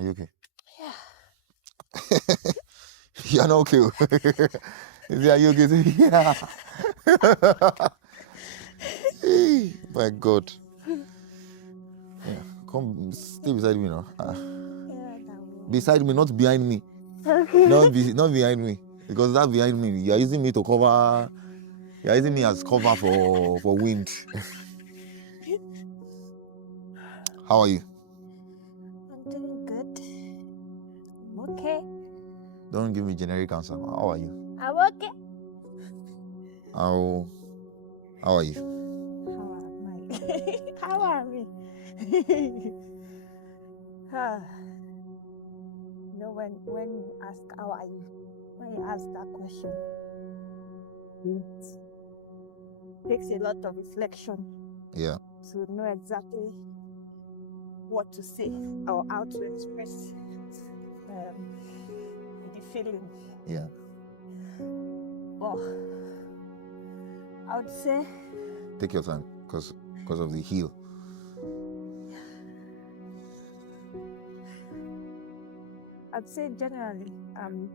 Are you okay? Yeah. You're not okay. Is it, are you okay? Say, yeah. Hey, my God. Yeah. Come stay beside me now. Yeah, that will. Beside me, not behind me. Okay. Not behind me. Because that behind me, you're using me to cover. You're using me as cover for wind. How are you? I'm doing good. I'm okay. Don't give me generic answer. How are you? I'm okay. How are you? How am I? How are we? When you ask how are you, when you ask that question, it takes a lot of reflection. Yeah. To know exactly what to say or how to express the feeling. Yeah. Well, I would say take your time because of the heel. I'd say generally I'm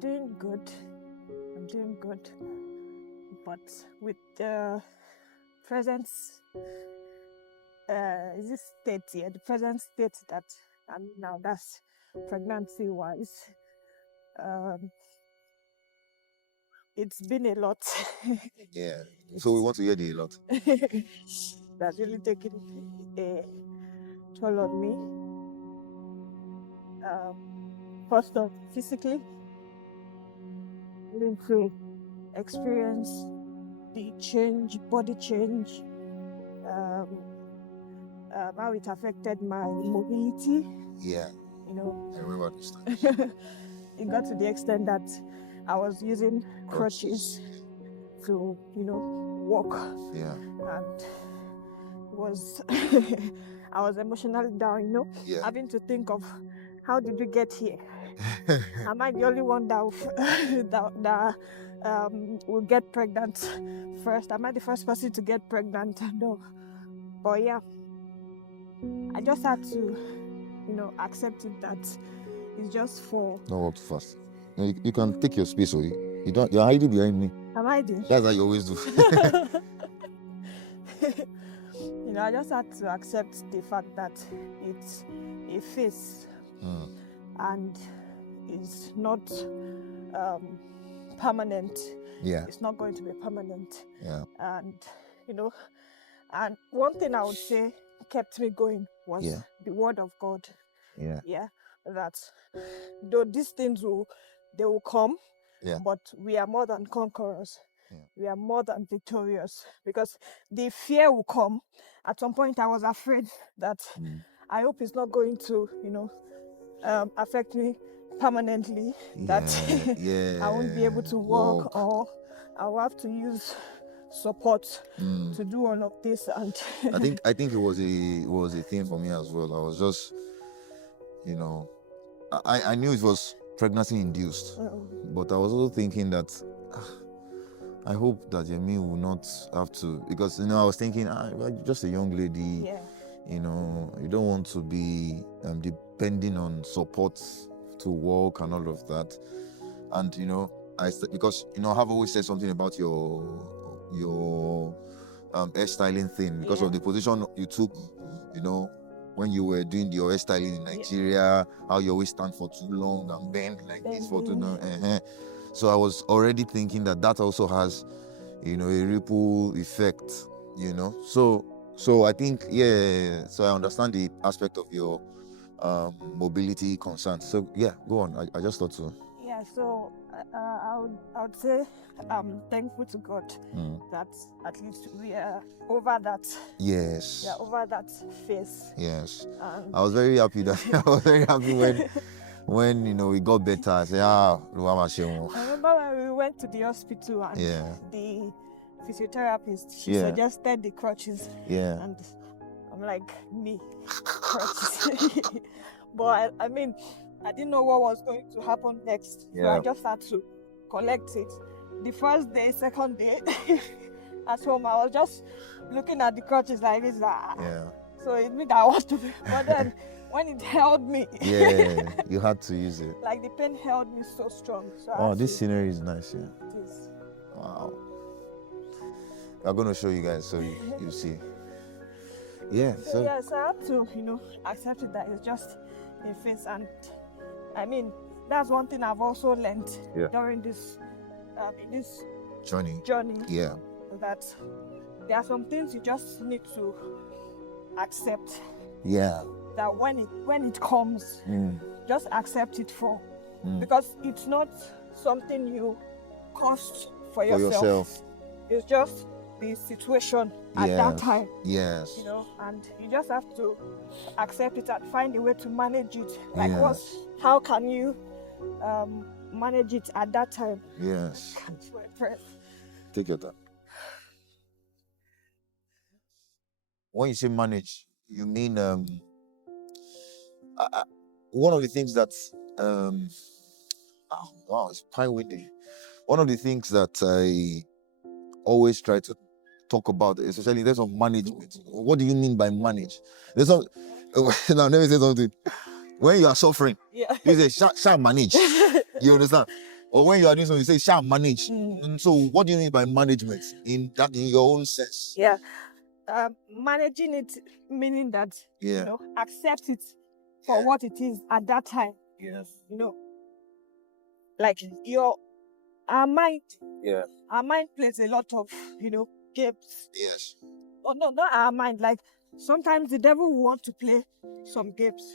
doing good. But with the present this state here, the present state that I'm in now, that's pregnancy wise, it's been a lot. Yeah. So we want to hear the lot. That's really taken a toll on me. First off, physically, having to experience the change, body change, how it affected my mobility. Yeah. You know, I remember this time. It got to the extent that I was using crutches to, walk. Yeah. And was I was emotionally down, Yeah. having to think of how did we get here? Am I the only one that will get pregnant first? Am I the first person to get pregnant? No. But yeah, I just had to, accept it that it's just for. Don't walk too fast. You can take your space, or you're hiding behind me. Am I doing? That's how you always do. I just had to accept the fact that it's a phase and it's not permanent. Yeah. It's not going to be permanent. Yeah. And, and one thing I would say kept me going was the word of God. Yeah. Yeah. That though these things they will come, but we are more than conquerors. Yeah. We are more than victorious, because the fear will come. At some point I was afraid that I hope it's not going to, affect me permanently, that I won't be able to walk, or I'll have to use support to do all of this. And I think it was a thing for me as well. I was just, I knew it was pregnancy induced, but I was also thinking that I hope that Yemi will not have to, because I was thinking, you're just a young lady. Yeah. You don't want to be depending on support to walk and all of that. And because I've always said something about your hairstyling thing, because of the position you took, when you were doing your hairstyling in Nigeria, how you always stand for too long and bend like this for too long. So I was already thinking that also has, a ripple effect, So I think, so I understand the aspect of your mobility concerns. So yeah, go on. I just thought so. Yeah, so I would say I'm thankful to God that at least we are over that. Yes. We are over that phase. Yes. I was very happy when we got better. I said, I remember when we went to the hospital and the physiotherapist, she suggested the crutches. Yeah. And I'm like, me, crutches. But I mean, I didn't know what was going to happen next. So I just had to collect it. The first day, second day, at home, I was just looking at the crutches like this. So So it means I want to, but then when it held me, yeah, you had to use it. Like the pain held me so strong. So oh, this scenery is nice, yeah. It is. Wow. I'm gonna show you guys so you see. Yeah. So yes, I have to, accept it that it's just a phase, and I mean that's one thing I've also learned during this journey. Yeah. That there are some things you just need to accept. Yeah. That when it comes, just accept it because it's not something you caused for yourself. It's just the situation at that time. Yes. And you just have to accept it and find a way to manage it. Like how can you manage it at that time? Yes. Take your time. When you say manage, you mean one of the things that it's pine windy. One of the things that I always try to talk about, especially in terms of management. What do you mean by manage? There's some now let me say something. When you are suffering, you say shall manage. You understand? Or when you are doing something, you say shall manage. So what do you mean by management in your own sense? Yeah. Managing it meaning that accept it for what it is at that time. Yes. Like our mind plays a lot of games. Yes. Oh no, not our mind. Like sometimes the devil will want to play some games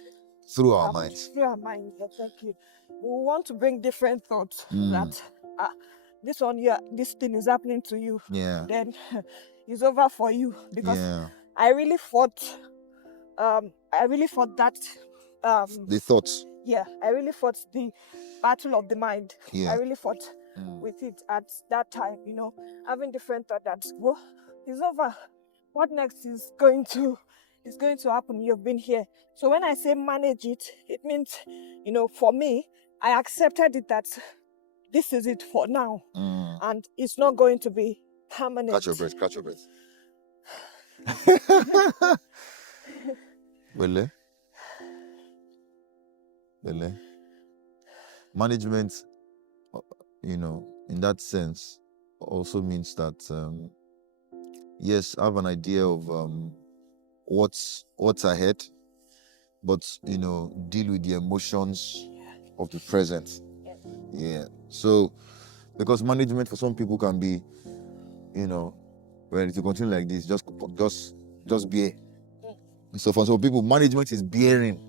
through our minds. Through our mind, exactly. We want to bring different thoughts that this thing is happening to you. Yeah. Then it's over for you because I really fought that the thoughts. Yeah, I really fought the battle of the mind. Yeah. I really fought with it at that time, having different thoughts that it's over. What next is going to happen? You've been here. So when I say manage it, it means, for me, I accepted it that this is it for now. And it's not going to be permanent. Catch your breath. Well, management, in that sense, also means that, yes, I have an idea of what's ahead, but deal with the emotions of the present. Yeah. So, because management for some people can be, when to continue like this, just bear. So for some people, management is bearing.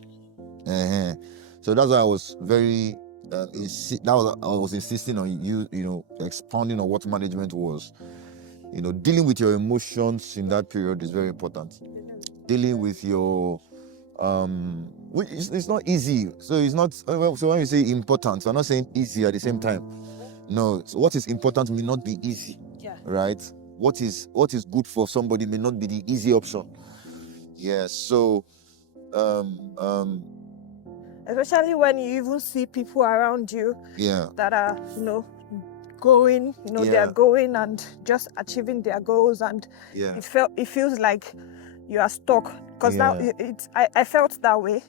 So that's why I was very I was insisting on you expounding on what management was. Dealing with your emotions in that period is very important. Dealing with your it's not easy. So it's not. So when you say important, I'm not saying easy at the same time. No. So what is important may not be easy. Yeah. Right. What is good for somebody may not be the easy option. Yes. So especially when you even see people around you that are going, they are going and just achieving their goals, and it feels like you are stuck because now I felt that way.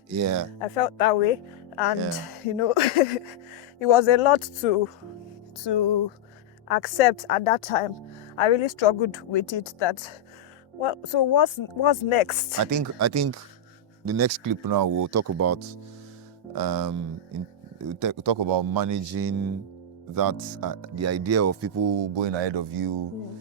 I felt that way, and it was a lot to accept at that time. I really struggled with it. So what's next? I think the next clip now we'll talk about we'll talk about managing that the idea of people going ahead of you,